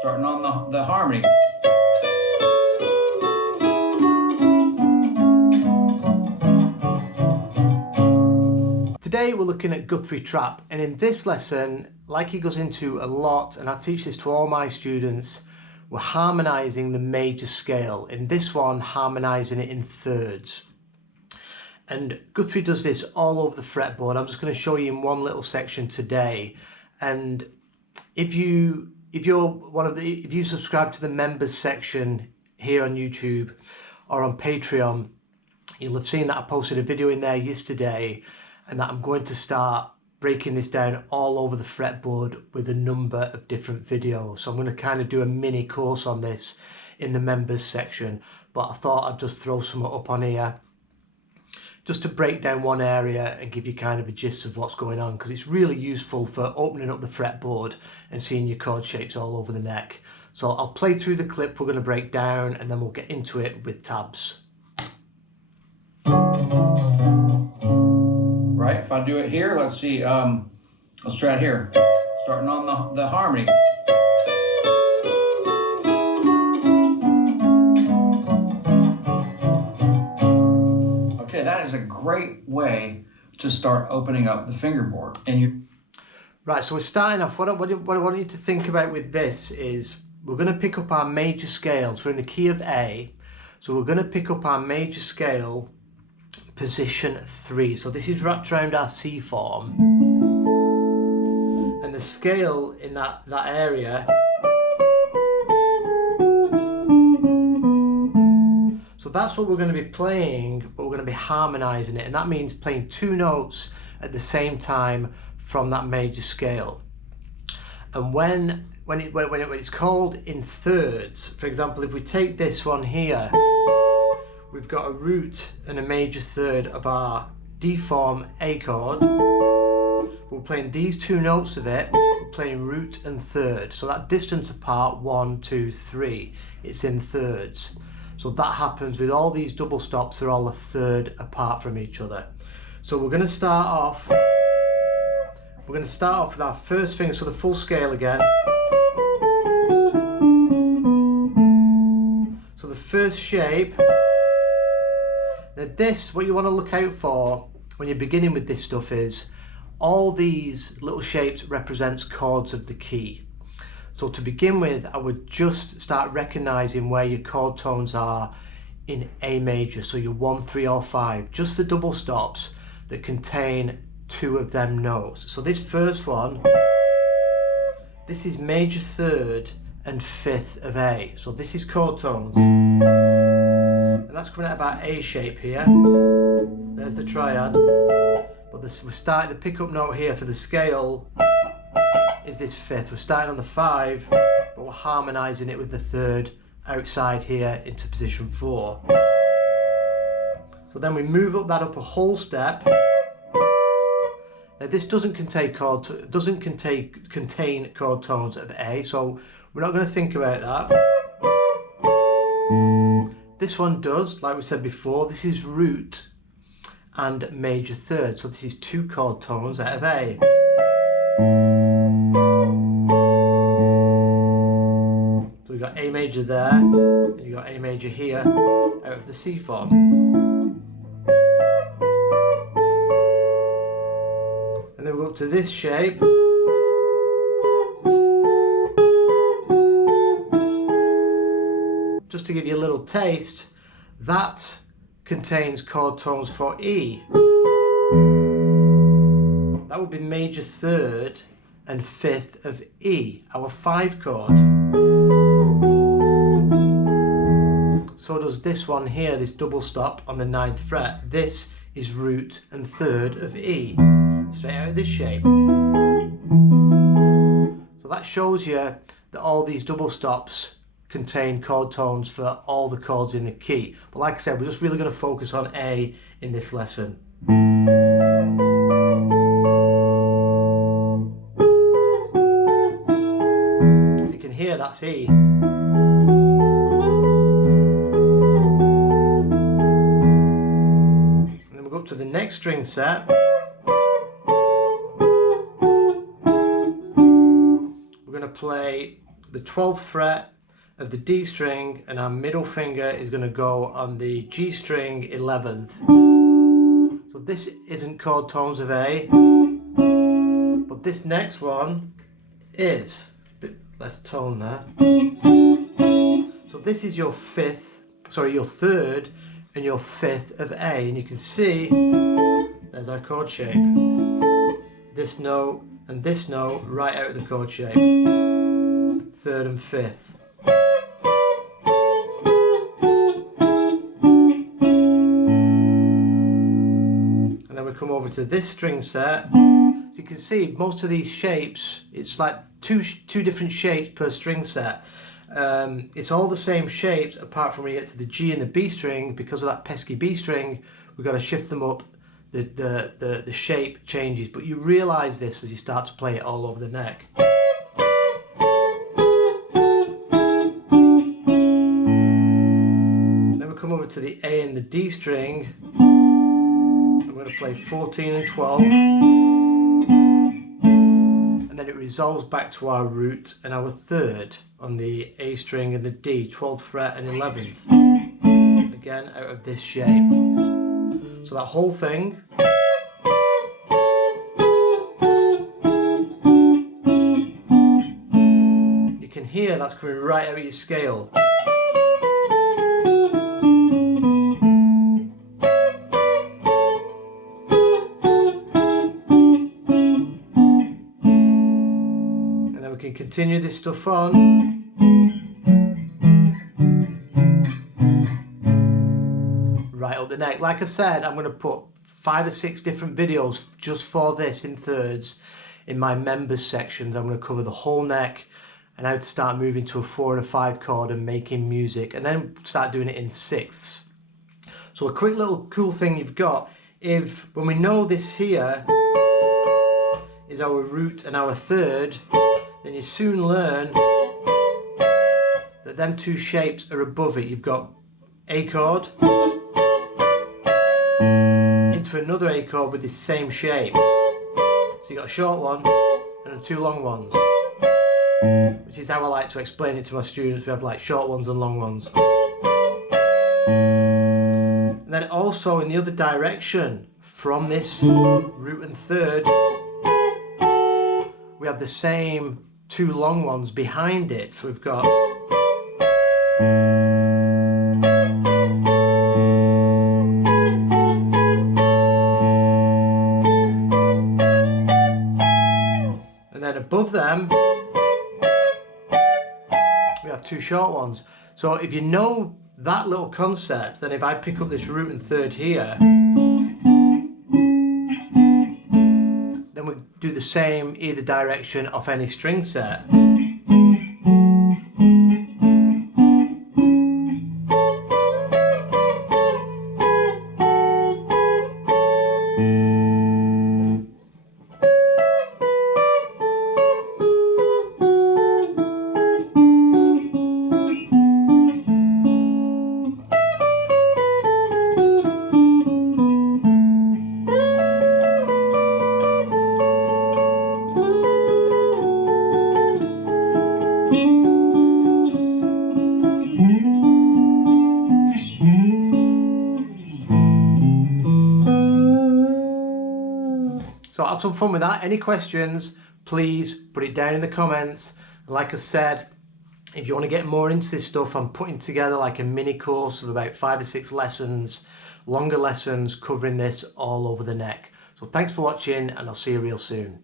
starting on the harmony. Today we're looking at Guthrie Trapp, and in this lesson, like he goes into a lot, and I teach this to all my students, we're harmonizing the major scale. In this one, harmonizing it in thirds. And Guthrie does this all over the fretboard. I'm just going to show you in one little section today. And if you subscribe to the members section here on YouTube or on Patreon, you'll have seen that I posted a video in there yesterday, and that I'm going to start breaking this down all over the fretboard with a number of different videos. So I'm going to kind of do a mini course on this in the members section, but I thought I'd just throw some up on here just to break down one area and give you kind of a gist of what's going on, because it's really useful for opening up the fretboard and seeing your chord shapes all over the neck. So I'll play through the clip we're going to break down, and then we'll get into it with tabs. Right, if I do it here, let's see, let's try it here. Starting on the harmony. Okay, that is a great way to start opening up the fingerboard. Right, so we're starting off. What I want you to think about with this is we're going to pick up our major scales. We're in the key of A, so we're going to pick up our major scale position 3. So this is wrapped around our C form, and the scale in that area, so that's what we're going to be playing, but we're going to be harmonizing it, and that means playing 2 notes at the same time from that major scale. And when it's called in thirds, for example, if we take this one here, we've got a root and a major third of our D form A chord. We're playing these 2 notes of it, we're playing root and third. So that distance apart, 1, 2, 3, it's in thirds. So that happens with all these double stops, they're all a third apart from each other. So we're going to start off with our first finger, so the full scale again. So the first shape. Now this, what you want to look out for when you're beginning with this stuff is all these little shapes represents chords of the key. So to begin with, I would just start recognizing where your chord tones are in A major. So your 1, 3 or 5, just the double stops that contain 2 of them notes. So this first one, this is major third and 5th of A. So this is chord tones. And that's coming out of our A shape here. There's the triad. But we're starting, the pickup note here for the scale is this 5th. We're starting on the 5, but we're harmonizing it with the 3rd outside here into position 4. So then we move that up a whole step. Now this doesn't contain chord tones of A, so we're not going to think about that. This one does, like we said before, this is root and major third, so this is 2 chord tones out of A. So we've got A major there, and you've got A major here out of the C form. And then we go up to this shape. Just to give you a little taste, that contains chord tones for E. That would be major third and 5th of E, our 5 chord. So does this one here, this double stop on the 9th fret. This is root and 3rd of E, straight out of this shape. So that shows you that all these double stops contain chord tones for all the chords in the key. But like I said, we're just really going to focus on A in this lesson. As you can hear, that's E. And then we'll go up to the next string set. We're going to play the 12th fret of the D string, and our middle finger is going to go on the G string 11th. So this isn't chord tones of A, but this next one is. Bit less tone there. So this is your your third and your fifth of A, and you can see there's our chord shape. This note and this note right out of the chord shape. Third and fifth. And then we come over to this string set. So you can see most of these shapes, it's like two different shapes per string set. It's all the same shapes apart from when you get to the G and the B string. Because of that pesky B string, we've got to shift them up. The shape changes, but you realize this as you start to play it all over the neck. Then we come over to the A and the D string. I'm going to play 14 and 12. And then it resolves back to our root and our third on the A string and the D, 12th fret and 11th. Again, out of this shape. So that whole thing. You can hear that's coming right out of your scale. And then we can continue this stuff on. Right up the neck. Like I said, I'm going to put 5 or 6 different videos just for this in thirds in my members sections. I'm going to cover the whole neck and how to start moving to a 4 and a 5 chord and making music, and then start doing it in sixths. So a quick little cool thing you've got, if when we know this here is our root and our third, then you soon learn that them two shapes are above it. You've got A chord into another A chord with the same shape. So you've got a short one and 2 long ones, which is how I like to explain it to my students. We have like short ones and long ones. And then also in the other direction from this root and third, we have the same 2 long ones behind it. So we've got above them we have 2 short ones. So if you know that little concept, then if I pick up this root and third here, then we do the same either direction of any string set. So have some fun with that. Any questions, please put it down in the comments. Like I said, if you want to get more into this stuff, I'm putting together like a mini course of about 5 or 6 lessons, longer lessons covering this all over the neck. So thanks for watching, and I'll see you real soon.